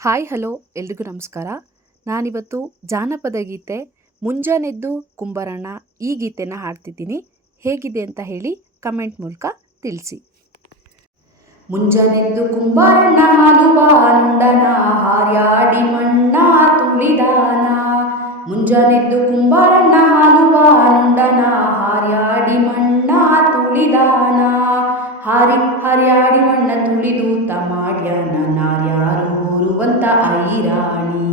Hi, hello, ಎಲ್ರಿಗೂ ನಮಸ್ಕಾರ. ನಾನಿವತ್ತು ಜಾನಪದ ಗೀತೆ ಮುಂಜಾನೆದ್ದು ಕುಂಬರಣ್ಣ ಈ ಗೀತೆನ ಹಾಡ್ತಿದ್ದೀನಿ. ಹೇಗಿದೆ ಅಂತ ಹೇಳಿ ಕಮೆಂಟ್ ಮೂಲಕ ತಿಳಿಸಿ. ಮುಂಜಾನೆದ್ದು ಕುಂಬಾರಣ್ಣ ಬಾನುಂಡನ ಹಾರ್ಯಾಡಿ ಮಣ್ಣ ತುಳಿದಾನ. ಮುಂಜಾನೆದ್ದು ಕುಂಬಾರಣ್ಣ ಬಾನುಂಡನ ಹಾರ್ಯಾಡಿ ಮಣ್ಣ ತುಳಿದಾನ. ಹಾರಿ, ಹರ್ಯಾಡಿ ಮಣ್ಣ ತುಳಿದು ತಮಾಡ್ಯಾನ. ಹೋರುವಂತ ಐರಾಣಿ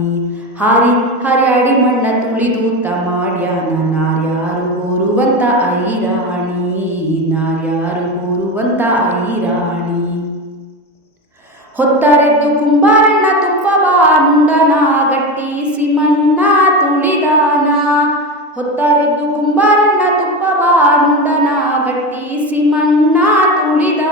ಹಾರಿ ಹರ್ಯಾಡಿ ಮಣ್ಣ ತುಳಿದು ತಮಾಡ್ಯಾನ ನಾರ್ಯಾರು ಹೋರುವಂತ ಐರಾಣಿ ನಾರ್ಯಾರು ಹೋರುವಂತ ಐರಾಣಿ ಹೊತ್ತರೆದ್ದು ಕುಂಬಾರಣ್ಣ ತುಪ್ಪವ ನುಂಡನ ಗಟ್ಟಿ ಸಿಮಣ್ಣ ತುಳಿದಾನ. ಹೊತ್ತರೆದ್ದು ಕುಂಬಾರಣ್ಣ ತುಪ್ಪವ ನುಂಡನ ಗಟ್ಟಿ ಸಿಮಣ್ಣ ತುಳಿದಾನ.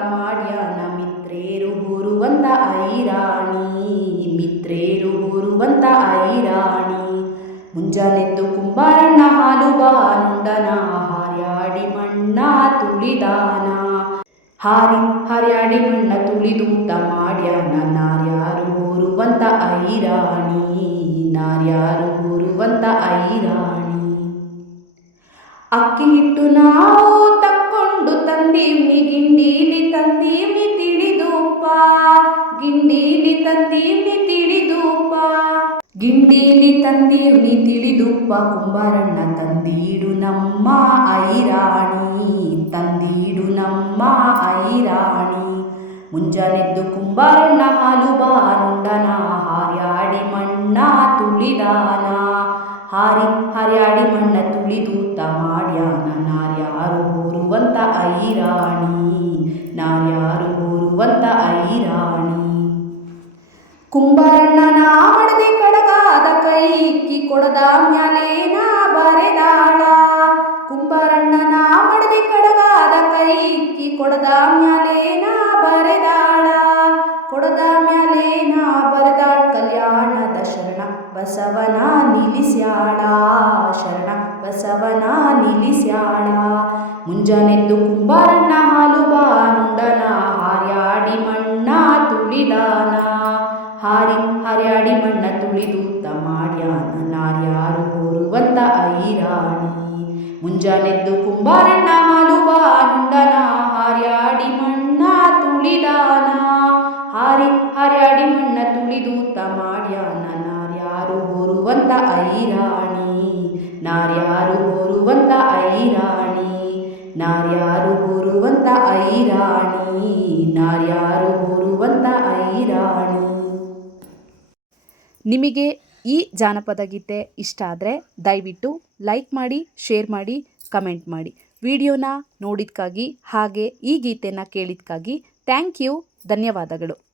ತುಳಿದು ತಮಾಡ್ಯಾನ ಮಿತ್ರೇರು ಹೋರುವಂತ ಐರಾಣಿ. ಮಿತ್ರೇರು ಹೋರುವಂತ ಐರಾಣಿ. ಮುಂಜಾನೆದ್ದು ಕುಂಬಾರಣ್ಣ ಹಾಲು ಬಾನುಂಡನ ಹಾರ್ಯಾಡಿ ಮಣ್ಣ ತುಳಿದಾನ. ಹಾರಿ, ಹರ್ಯಾಡಿ ಮಣ್ಣ ತುಳಿದು ಮಾಡ್ಯಾನ ನಾರ್ಯಾರು ಹೋರುವಂತ ಐರಾಣಿ. ನಾರ್ಯಾರು ಹೋರುವಂತ ಐರಾಣಿ. ಅಕ್ಕಿ ಹಿಟ್ಟು ನಾವು ತಂದೀವ್ನಿ ತಿಳಿದುಪ್ಪ ಗಿಂಡೀಲಿ ತಂದೀವ್ನಿ ತಿಳಿದುಪ್ಪ ಕುಂಬಾರಣ್ಣ ತಂದೀಡು ನಮ್ಮ ಐರಾಣಿ, ತಂದೀಡು ನಮ್ಮ ಐರಾಣಿ. ಮುಂಜಾನೆದ್ದು ಕುಂಬಾರಣ್ಣ ಹಾಲು ಬಾನುಂಡನ ಹಾರ್ಯಾಡಿ ಮಣ್ಣ ತುಳಿದಾನ. ಹಾರಿ, ಹರ್ಯಾಡಿ ಮಣ್ಣ ತುಳಿದೂತ ಮಾಡ್ಯಾನ. ನಾರ್ಯಾರು ಹೋರುವಂತ ಐರಾಣಿ, ನಾರ್ಯಾರು ಹೋರುವಂತ ಐರಾಣಿ. ಕುಂಬಾರಣ್ಣನ ಮಡದಿ ಕಡಗಾದ ಕೈ ಇಕ್ಕಿ ಕೊಡದ ಮ್ಯಾಲೇನ ಬರೆದಾಳ ಕುಂಬಾರಣ್ಣನ ಮಡದಿ ಕಡಗಾದ ಕೈ ಇಕ್ಕಿ ಕೊಡದ ಮ್ಯಾಲೇನ ಬರೆದಾಳ ಕೊಡದ ಮ್ಯಾಲೇನ ಬರೆದಾಳ ಕಲ್ಯಾಣದ ಶರಣ ಬಸವನ ನಿಲ್ಲಿಸ್ಯಾಳ ಶರಣ ಬಸವನ ನಿಲ್ಲಿಸ್ಯಾಳ ಮುಂಜಾನೆದ್ದು ಕುಂಬಾರಣ್ಣ ಹಾಲು ಬಾನುಂಡನ ತಮಾಡ್ಯಾನ ನಾರ್ಯಾರು ಹೋರುವಂತ ಐರಾಣಿ. ಮುಂಜಾನೆದ್ದು ಕುಂಬಾರಣ್ಣ ಹಾಲು ಬಾನುಂಡನ ಹಾರ್ಯಾಡಿ ಮಣ್ಣ ತುಳಿದಾನ. ಹಾರಿ ಹಾರ್ಯಾಡಿ ಮಣ್ಣ ತುಳಿದೂತ ಮಾಡ್ಯಾನ ನಾರ್ಯಾರು ಹೋರುವಂತ ಐರಾಣಿ. ನಾರ್ಯಾರು ಹೋರುವಂತ ಐರಾಣಿ. ನಾರ್ಯಾರು ಹೋರುವಂತ ಐರಾಣಿ. ನಾರ್ಯಾರು ಹೋರುವಂತ ಐರಾಣಿ. ನಿಮಗೆ ಈ ಜಾನಪದ ಗೀತೆ ಇಷ್ಟ ಆದರೆ ದಯವಿಟ್ಟು ಲೈಕ್ ಮಾಡಿ, ಶೇರ್ ಮಾಡಿ, ಕಮೆಂಟ್ ಮಾಡಿ. ವಿಡಿಯೋನ ನೋಡಿದ್ಕಾಗಿ ಹಾಗೆ ಈ ಗೀತೆನ ಕೇಳಿದ್ಕಾಗಿ ಥ್ಯಾಂಕ್ ಯು, ಧನ್ಯವಾದಗಳು.